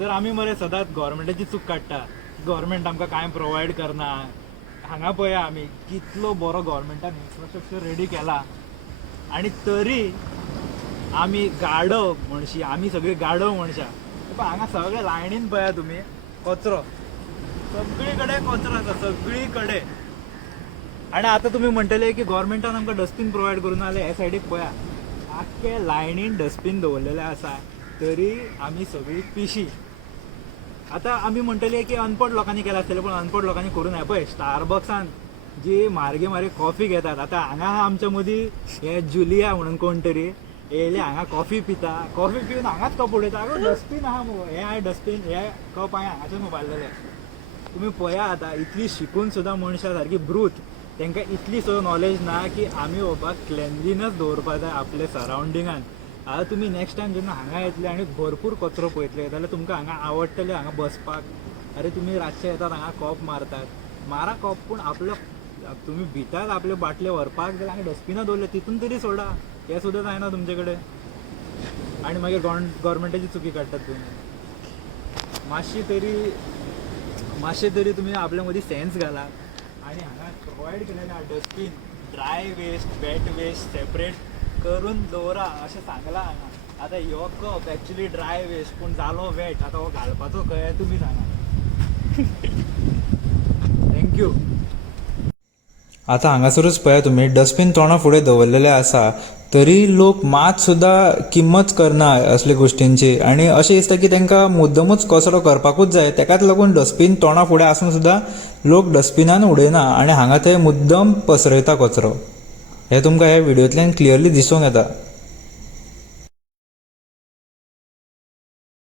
तर आमी मरे सदांच गव्हर्मेंटाची चूक काडटा. गव्हर्मेंट आमकां कांय प्रोवायड करना. हांगा पळया आमी कितलो बरो गव्हर्मेंटान इन्फ्रास्ट्रक्चर रेडी केला आनी तरी आमी गाडव म्हणशी, आमी सगळी गाडव मनशां. पण हांगा सगळे लायनीन पळया तुमी कचरो, सगळी कडेन कचरो आसा सगळी कडेन. आनी आतां तुमी म्हणटले की गव्हर्मेंटान आमकां डस्टबीन प्रोवायड करूना जाल्यार हे सायडीक पळया आख्खे लायनीन डस्टबीन दवरलेले आसा तरी आमी सगळी पिशी. आतां आमी म्हणटले की अनपड लोकांनी केला आसतलें, पण अनपड लोकांनी करूं ना. पळय स्टारबक्सान जी म्हारगी म्हारगी कॉफी घेतात, आतां हांगा आमच्या मदीं हे जुलिया म्हणून कोण तरी येयले हांगा कॉफी पिता, कॉफी पिवन हांगाच कप उडयता. अगो डस्टबीन आहा मुगो, हे हांवें डस्टबीन हे कप हांवें हांगाच्यान उबारलेले. तुमी पळया आतां इतली शिकून सुद्दां मनशां सारकी ब्रूथ, तांकां इतली सुद्दां नॉलेज ना की आमी बाबा क्लेनलीनस दवरपा जाय आपले सरावंडिंगान. आतां तुमी नेक्स्ट टायम जेन्ना हांगा येतले आनी भरपूर कचरो पळयतले जाल्यार तुमकां हांगा आवडटले हांगा बसपाक. अरे तुमी रातचे येतात हांगा कॉप मारतात, मारा कॉप, पूण आपलो तुमी भितात आपले बाटले व्हरपाक जाल्यार हांगा डस्टबिनां दवरले तितून तरी सोडा. हे सुद्दां जायना तुमचे कडेन आनी मागीर गव्हर्मेंटाची चुकी काडटात तुमी. मातशें तरी तुमी आपल्या मदीं सेन्स घालात आनी हांगा प्रोवायड केलेले dustbin dry waste wet waste separate करून दवरा अशें सांगलां हांगा. आतां हो कप एक्चुली ड्राय वेस्ट पूण जालो वेट, आतां हो घालपाचो खंय तुमी सांगा. थँक्यू. आतां हांगासरूच पळया तुमी डस्टबीन तोंडा फुडें दवरलेले आसा तरी लोक मात सुद्दां किंमत करना असले गोश्टींची. आनी अशें दिसता की तांकां मुद्दमूच कचरो करपाकूच जाय, ताकाच लागून डस्टबीन तोंडा फुडें आसून सुद्दां लोक डस्टबिनान उडयना आनी हांगा थंय मुद्दम पसरयता कचरो. हें तुमकां ह्या व्हिडियोंतल्यान क्लियरली दिसूंक येता.